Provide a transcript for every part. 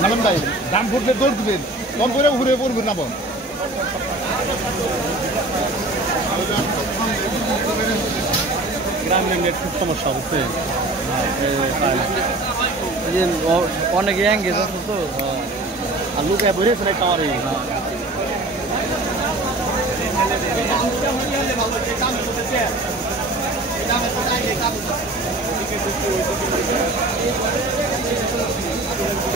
Madam ভাই দাম ফুটলে দৌড় দিবেন কম করে ঘুরে পড়বেন না বোন গ্রামের নেট খুব সমস্যা হচ্ছে অনেকে এঙ্গেজ আছে তো আর লুকায় বেরিয়েছে না টাওয়ারে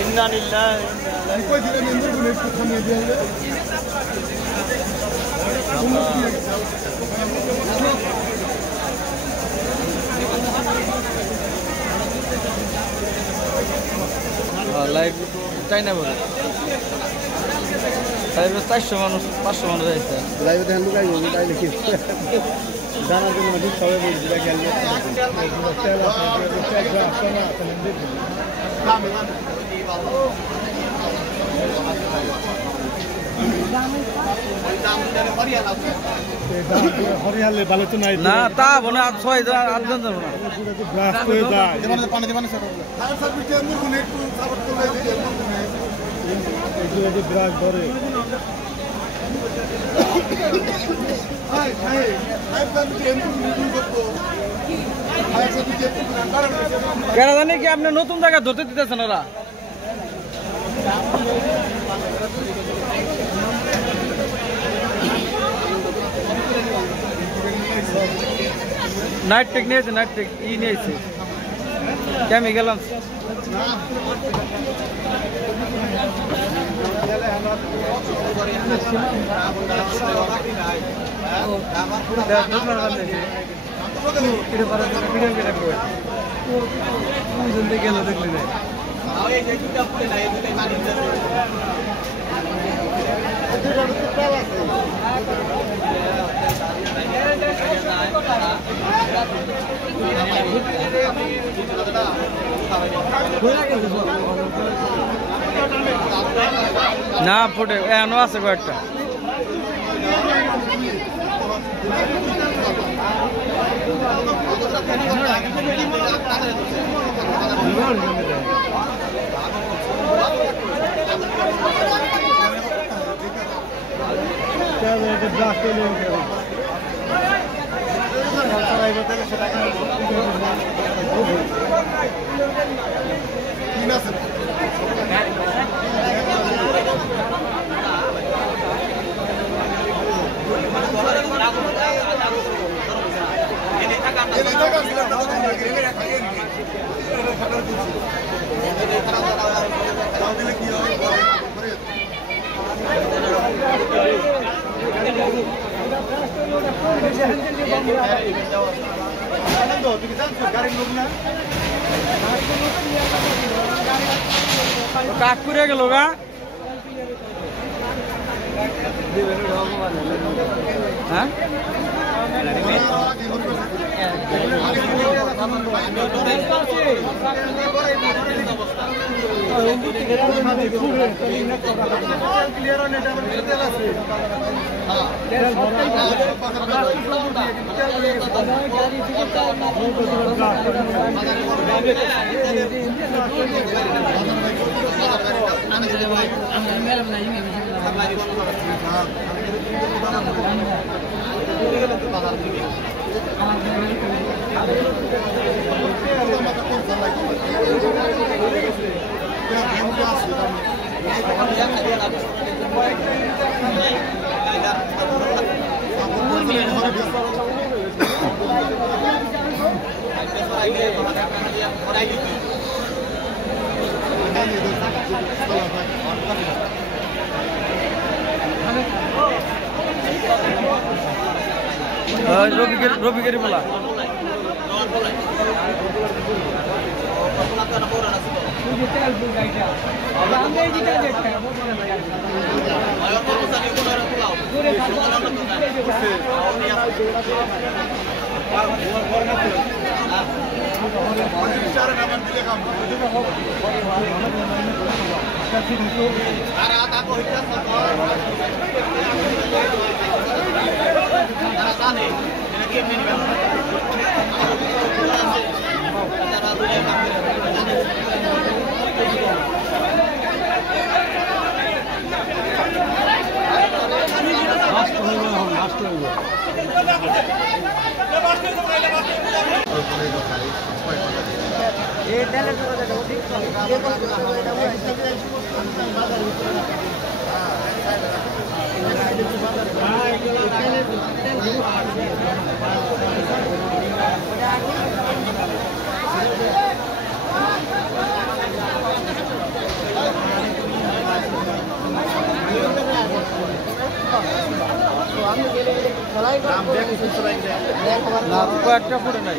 ইন্না লিল্লাহি কই দিলেন ইন্দ্রগুলো একটু থামিয়ে দিয়ে হবে লাইভ চাই না বলে লাইভে 400 মানুষ 500 মানুষ আছে লাইভে দেখেন লুকাই গেল তাই লিখি জানার জন্য মানে সবাই বলছে দেখেন হরিয়ালে ভালো তো নাই না তা বলে 6 8 জন যাব না ব্রাশ করে যায় যেমন পানি দেবানে স্যার ফায়ার সার্ভিসে মুরগুনে একটু সাপোর্ট করে দিতে এগুলো যে ব্রাশ ধরে হাই হাই ফায়ার সার্ভিসে মুরগুনে করতে ফায়ার সার্ভিসে কেন জানি কি আপনি নতুন জায়গা ধরতে দিতেছেন ওরা नाइट टेक नहीं है नाइट टेक ई नहीं है केमिकल না ফুটে এখনো আছে কয়েকটা কাকুরে গেল গা হ্যাঁ রবি বলা একটা ফুটে নাই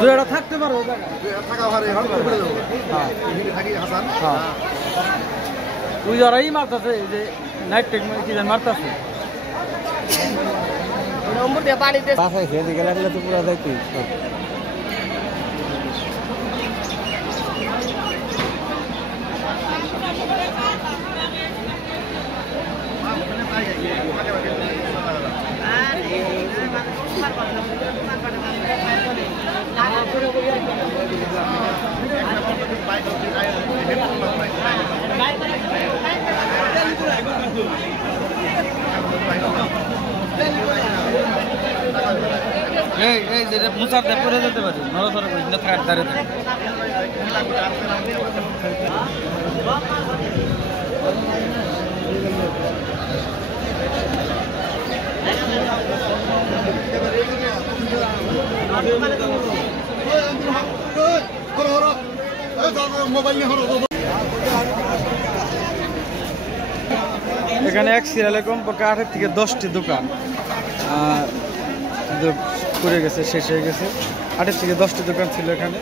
দুইটা থাকতে পারো ওই যারাই মারতেছে যে নাইট টেকনোলজি মারতেছে নম্বর দিয়ে পানিতে বাসাইছে এদিকে লাগলে তো পুরো যাইতে এই যেটা মুসারতে পড়ে যেতে পারে নরসর করে না কাট দাঁড়ে এখানে এক সিরিয়ালে কমপক্ষে 8 থেকে 10টি দোকান করে গেছে, শেষ হয়ে গেছে। 8 থেকে 10টি দোকান ছিল এখানে।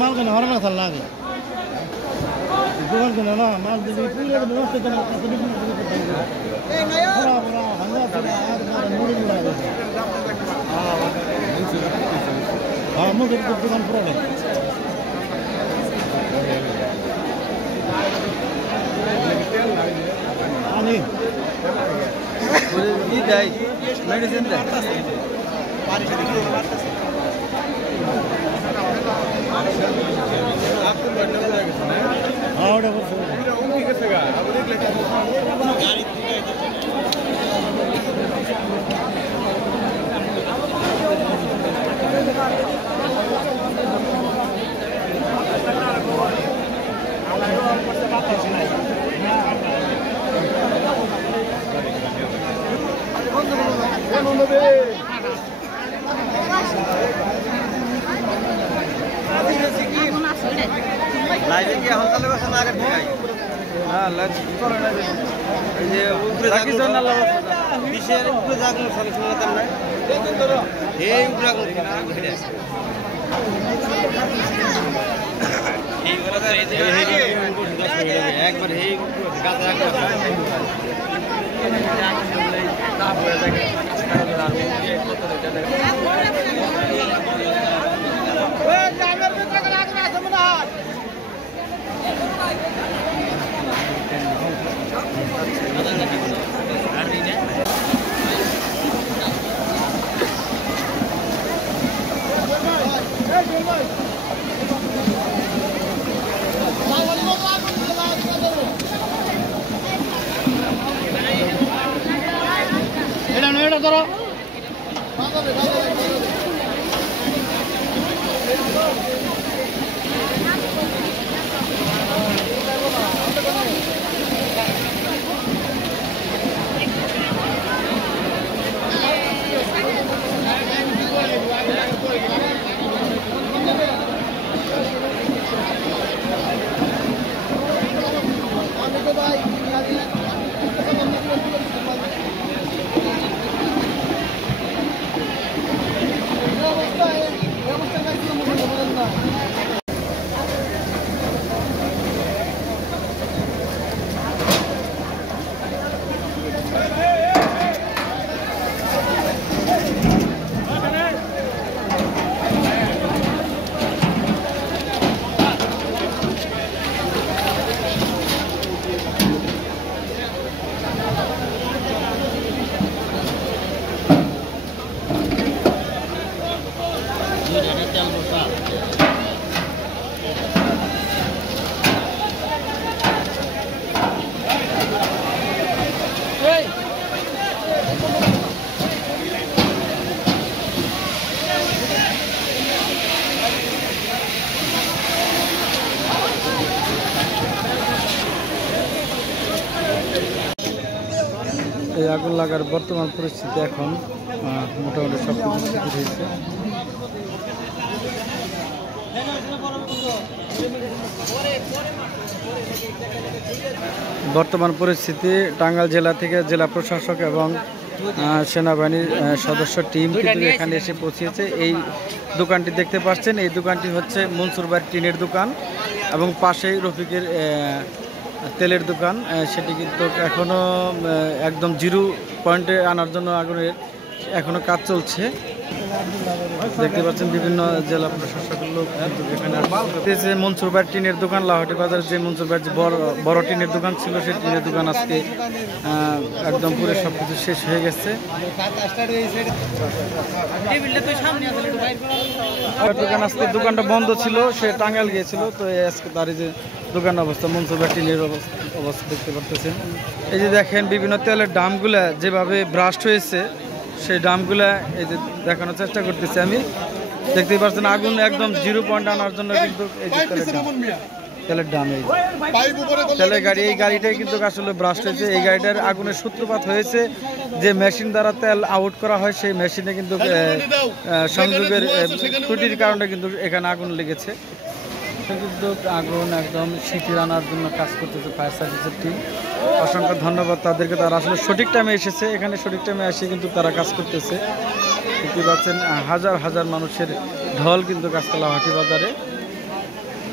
माल के हर में चलना है दुकान के ना माल पूरे व्यवस्था करना पूरा पूरा हंगा पूरा यार मूड में लगा हां मुझे दुकान पूरा है आनी ये दाई मेडिसिन दे आपको बढ़ने को लगेगा ना हां ओडा बस उनकी कैसेगा अब देख लेते हैं गाड़ी লাইভে কি এখন তাহলে বসে না আগে দেখাই হ্যাঁ লাইভ চলে না এই যে উপরে রাখি জন আল্লাহ বিশের উপরে জাগলো সালে শুনে তার নাই দেখেন তো এই উপরে রাখো কিনা ঘুরে এই বলা এই যে একবার এই গাছ রাখো এই আগুন লাগার বর্তমান পরিস্থিতি এখন মোটামুটি সব কিছু স্থিতি হয়েছে। বর্তমান পরিস্থিতি টাঙ্গাইল জেলা থেকে জেলা প্রশাসক এবং সেনাবাহিনীর সদস্য টিম কিন্তু এখানে এসে পৌঁছেছে। এই দোকানটি দেখতে পাচ্ছেন, এই দোকানটি হচ্ছে মনসুর ভাইয়ের টিনের দোকান এবং পাশেই রফিকের তেলের দোকান। সেটি কিন্তু এখনও একদম জিরো পয়েন্টে আনার জন্য আগুনের এখনও কাজ চলছে। দেখতে পাচ্ছেন বিভিন্ন জেলা প্রশাসকের লোক কিন্তু এখানে আসছে। মনসুর ভাইয়ের টিনের দোকান লাহটি বাজার, যে মনসুর ভাইয়ের যে বড় টিনের দোকান ছিল সেই টিনের দোকান আজকে একদম পুরো সব কিছু শেষ হয়ে গেছে। দোকান আজকে দোকানটা বন্ধ ছিল, সে টাঙ্গাইল গিয়েছিল, তো আজকে তার যে দোকান অবস্থা মনসুর ভাইয়ের টিনের অবস্থা দেখতে পারতেছেন। এই যে দেখেন বিভিন্ন তেলের দামগুলা যেভাবে ব্রাস্ট হয়েছে, সেই দামগুলা এই যে দেখানোর চেষ্টা করতেছি আমি। দেখতেই পাচ্ছেন আগুন একদম জিরো পয়েন্ট আনার জন্য কিন্তু এই যে তেলের দাম, এই তেলের গাড়ি, এই গাড়িটাই কিন্তু আসলে ব্রাস্ট হয়েছে। এই গাড়িটার আগুনের সূত্রপাত হয়েছে যে মেশিন দ্বারা তেল আউট করা হয়, সেই মেশিনে কিন্তু সংযোগের ত্রুটির কারণে কিন্তু এখানে আগুন লেগেছে। কিন্তু আগুন একদম শিথিল আনার জন্য কাজ করতেছে ফায়ার সার্ভিসের টিম। অসংখ্য ধন্যবাদ তাদেরকে, তারা আসলে সঠিক টাইমে এসেছে, এখানে সঠিক টাইমে এসে কিন্তু তারা কাজ করতেছে। দেখতে পাচ্ছেন হাজার হাজার মানুষের ঢল কিন্তু কাজকলা হাটি বাজারে।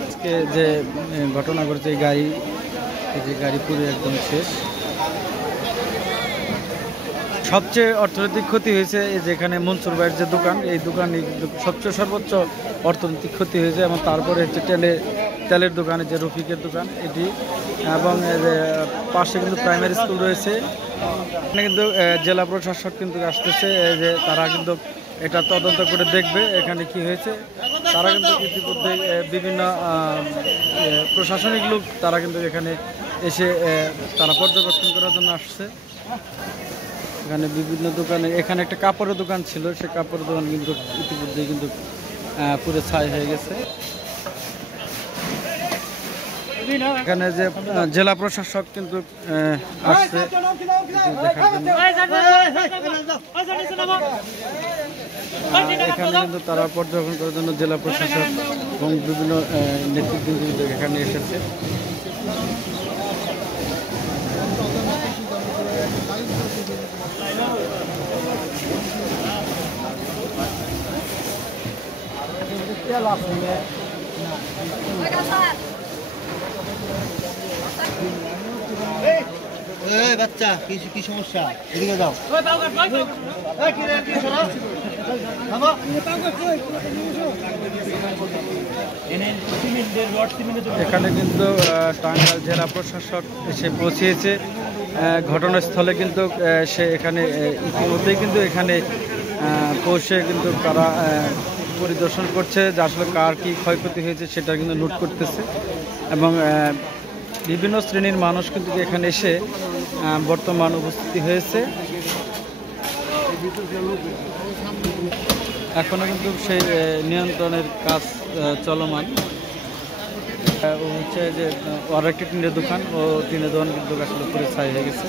আজকে যে ঘটনা ঘটেছে, এই যে গাড়ি পুরো একদম শেষ। সবচেয়ে অর্থনৈতিক ক্ষতি হয়েছে এই যে এখানে মনসুর ভাইয়ের যে দোকান, এই দোকানে সবচেয়ে সর্বোচ্চ অর্থনৈতিক ক্ষতি হয়েছে। এবং তারপরে হচ্ছে তেলের দোকানে যে রফিকের দোকান এটি, এবং পাশে কিন্তু প্রাইমারি স্কুল রয়েছে। এখানে কিন্তু জেলা প্রশাসক কিন্তু আসতেছে, যে তারা কিন্তু এটা তদন্ত করে দেখবে এখানে কি হয়েছে। তারা কিন্তু ইতিমধ্যে বিভিন্ন প্রশাসনিক লোক তারা কিন্তু এখানে এসে তারা পর্যবেক্ষণ করার জন্য আসছে। এখানে বিভিন্ন দোকানে, এখানে একটা কাপড়ের দোকান ছিল, সেই কাপড়ের দোকান কিন্তু ইতিমধ্যে কিন্তু পুরো ছাই হয়ে গেছে। এখানে যে জেলা প্রশাসক কিন্তু আসছে দেখার জন্য। এখানে কিন্তু তারা পর্যবেক্ষণ করার জন্য জেলা প্রশাসক এবং বিভিন্ন নেতৃবৃন্দ কিন্তু এখানে এসেছে। বাচ্চা কি সমস্যা? এদিকে যাও। এখানে কিন্তু টাঙ্গাইল জেলা প্রশাসক এসে পৌঁছিয়েছে ঘটনাস্থলে, কিন্তু সে এখানে ইতিমধ্যেই কিন্তু এখানে পৌঁছে কিন্তু তারা পরিদর্শন করছে যে আসলে কার কি ক্ষয়ক্ষতি হয়েছে সেটা কিন্তু নোট করতেছে, এবং বিভিন্ন শ্রেণীর মানুষ কিন্তু এখানে এসে বর্তমান উপস্থিতি হয়েছে। এখনো কিন্তু সেই নিয়ন্ত্রণের কাজ চলমান। হচ্ছে যে আর একটি টিনের দোকান, ও টিনের দোকান কিন্তু আসলে পুরো ছাই হয়ে গেছে।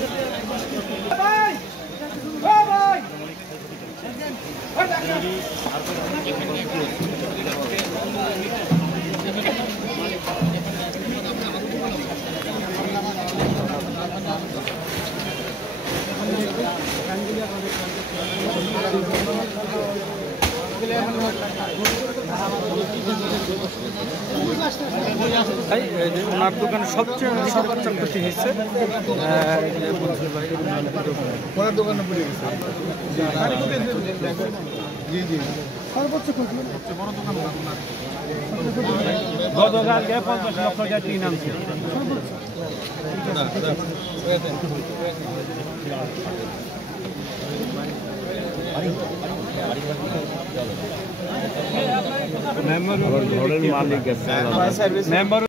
ওনার দোকানে সবচেয়ে ক্ষতি হয়েছে। দোকানে পড়ে গেছে। জি জি সর্বোচ্চ ক্ষতি বড় দোকান গতকালকে 50 লক্ষ টাকা টিন আনছে। মেম্বার ঘরের মালিক আছে।